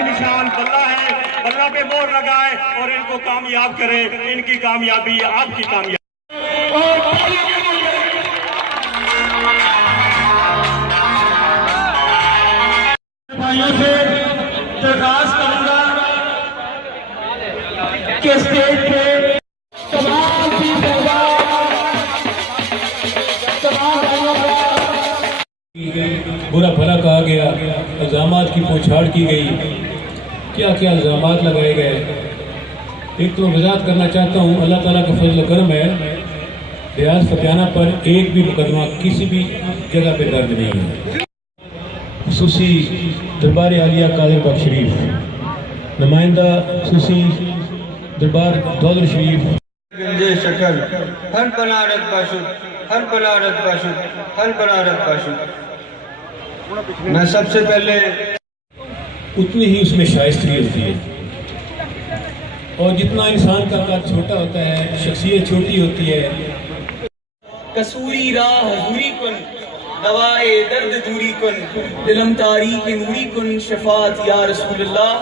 निशान बल्ला है, बल्ला पे मोहर लगाए और इनको कामयाब करे। इनकी कामयाबी आपकी कामयाबी। भाइयों से दरखास्त करूंगा कि स्टेज पे तमाम बुरा भला कहा गया, इल्ज़ामात की पूछताछ की गई, क्या क्या इल्ज़ामात लगाए गए। एक तो वज़ाहत करना चाहता हूँ, अल्लाह ताला का फजल करम है, रियाज फतियाना पर एक भी मुकदमा किसी भी जगह पे दर्ज नहीं है। खुसूसी दरबार आलिया कादिर बख्श शरीफ, नुमाइंदा खुसूसी दरबार दौलत शरीफ, शकर हर बनारत बाशुद, हर बनारत बाशुद, हर बनारत बाशुद। मैं सबसे पहले उतनी ही उसमें शाइस्तगी होती है, और जितना इंसान का कद छोटा होता है, शख्सियत छोटी होती है। कसूरी राह हजूरी कुन, दवाए दर्द दूरी कुन, दिलम तारीख नूरी कुन, शफात या रसूलुल्लाह।